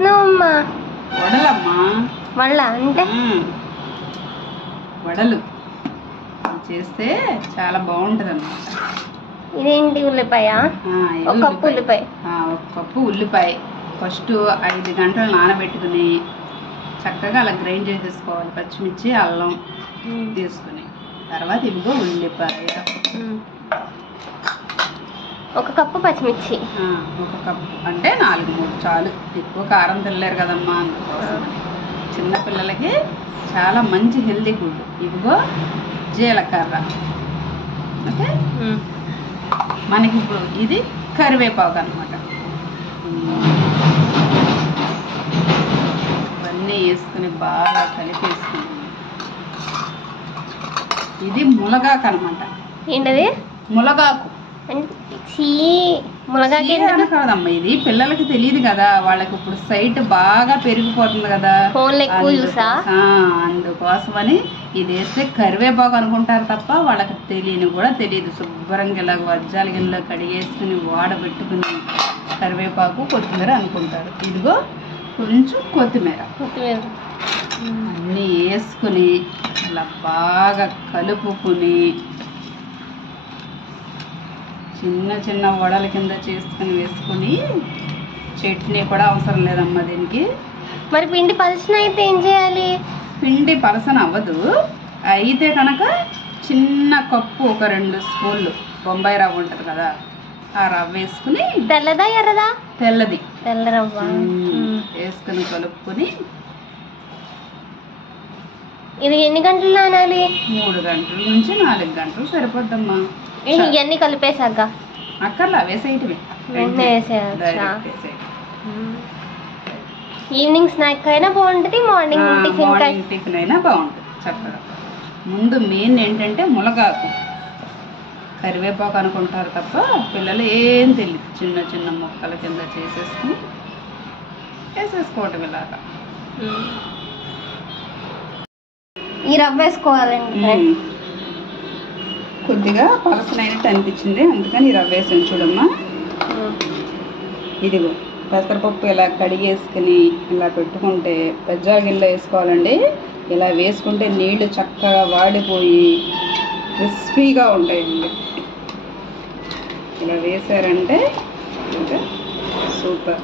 చేస్తున్నావమ్మా? వడలమ్మా. వడల అంటే వడలు చేస్తే చాలా బాగుంటది అన్నమాట. ఇదేంటి? ఉల్లిపాయ? ఒక కప్పు ఉల్లిపాయ. ఒక కప్పు ఉల్లిపాయ ఫస్ట్ 5 గంటలు నానబెట్టుకుని చక్కగా అలా గ్రైండ్ చేసేసుకోవాలి. పచ్చిమిర్చి అల్లం తీసుకుని తర్వాత ఇదిగో ఉల్లిపాయ ఒక కప్పు పచ్చిమిర్చి. ఒక కప్పు అంటే 4-3 చాలు. ఎక్కువ కారం తినలేరు కదమ్మా, అందుకోసం చిన్నపిల్లలకి చాలా మంచి హెల్తీ ఫుడ్. ఇదిగో జీలకర్ర. ఓకే, మనకి ఇప్పుడు ఇది కరివేపాకు అనమాట. ఇవన్నీ వేసుకుని బాగా కలిపేసుకుని ఇది ములగాకు అనమాట. ఏంటది? ములగాకు. ములగాకు కాదమ్మా, ఇది పిల్లలకి తెలియదు కదా, వాళ్ళకి ఇప్పుడు సైట్ బాగా పెరిగిపోతుంది కదా, అందుకోసమని ఇది వేస్తే కరివేపాకు అనుకుంటారు తప్ప వాళ్ళకి తెలియదు. శుభ్రంగా ఇలా వజ్జాల గిన్నెలో కడిగేసుకుని వాడబెట్టుకుని కరివేపాకు కొత్తిమీర అనుకుంటారు. ఇదిగో కొంచెం కొత్తిమీర అన్నీ వేసుకుని ఇలా బాగా కలుపుకుని చిన్న చిన్న వడల కింద చేసుకుని వేసుకుని చట్నీ కూడా అవసరం లేదమ్మా దీనికి. మరి పిండి పలసన అయితే ఏం చేయాలి? పిండి పలసన అవ్వదు. అయితే కనుక చిన్న కప్పు ఒక 2 స్పూన్లు బొంబాయి రవ్వ ఉంటుంది కదా, ఆ రవ్వ వేసుకుని. తెల్లదా ఎర్రదా? తెల్లది. తెల్ల రవ్వ వేసుకుని కలుపుకొని ఇది ఎన్ని గంటలు నానాలి? 3 గంటల నుంచి 4 గంటలు సరిపోద్దమ్మా. ఇవన్నీ కలిపేసాక అక్కర్లా వేసేయటమే. ఈవినింగ్ స్నాక్ అయినా బాగుంటుంది, మార్నింగ్ టిఫిన్ అయినా బాగుంటుంది చక్కగా. ముందు మెయిన్ ఏంటంటే ములగాకు, కరివేపాకు అనుకుంటారు తప్ప పిల్లలు ఏం తెలియదు. చిన్న చిన్న ముక్కల కింద చేసేసుకుని వేసేసుకోవటం ఇలాగా. ఈ రవ్వ వేసుకోవాలండి. కొద్దిగా పలసనైనట్టు అనిపించింది, అందుకని ఈ రవ్వ వేసాను చూడమ్మా. ఇదిగో పెసరపప్పు ఇలా కడిగేసుకుని ఇలా పెట్టుకుంటే పెద్ద గిన్నెలో వేసుకోవాలండి. ఇలా వేసుకుంటే నీళ్లు చక్కగా వాడిపోయి క్రిస్పీగా ఉంటాయండి. ఇలా వేసారంటే ఇంకా సూపర్.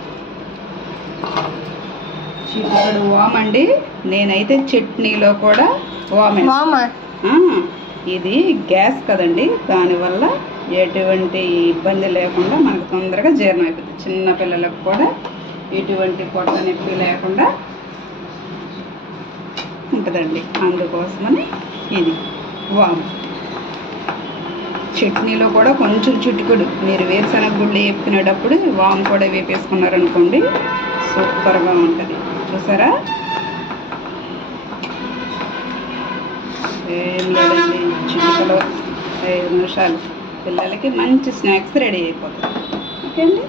చిటికెడు వామండి. నేనైతే చట్నీలో కూడా వామ. ఇది గ్యాస్ కదండి, దానివల్ల ఎటువంటి ఇబ్బంది లేకుండా మనకు తొందరగా జీర్ణం అయిపోతుంది. చిన్నపిల్లలకు కూడా ఎటువంటి పొట్ట నొప్పి లేకుండా ఉంటుందండి. అందుకోసమని ఇది వాము. చట్నీలో కూడా కొంచెం చిటికెడు మీరు వేరుశనగ గుళ్ళు వేపుకునేటప్పుడు వాము కూడా వేపేసుకున్నారనుకోండి, సూపర్గా ఉంటుంది. చూసారా? ఏం లేదండి, చిటికలో 5 నిమిషాలు పిల్లలకి మంచి స్నాక్స్ రెడీ అయిపోతుంది. ఓకే అండి.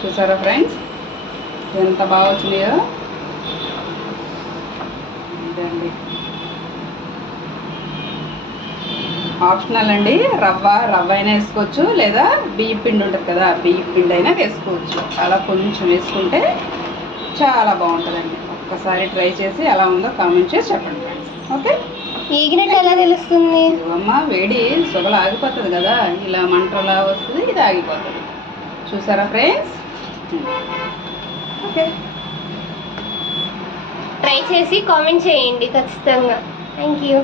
చూసారా ఫ్రెండ్స్ ఎంత బాగా వచ్చినాయో? ఇదండి ఆప్షనల్ అండి. రవ్వ అయినా వేసుకోవచ్చు, లేదా బియ్యం పిండి ఉంటుంది కదా, బియ్యం పిండి అయినా వేసుకోవచ్చు. అలా కొంచెం వేసుకుంటే చాలా బాగుంటుందండి. ఒక్కసారి ట్రై చేసి ఎలా ఉందో కామెంట్ చేసి చెప్పండి ఫ్రెండ్స్. ఓకే, ఈగినట్టు ఎలా తెలుస్తుంది? అమ్మ వేడి సొగలు ఆగిపోతుంది కదా, ఇలా మంటలా వస్తుంది, ఇది ఆగిపోతుంది. చూసారా ఫ్రెండ్స్? ఓకే, ట్రై చేసి కామెంట్ చేయండి ఖచ్చితంగా. Thank you.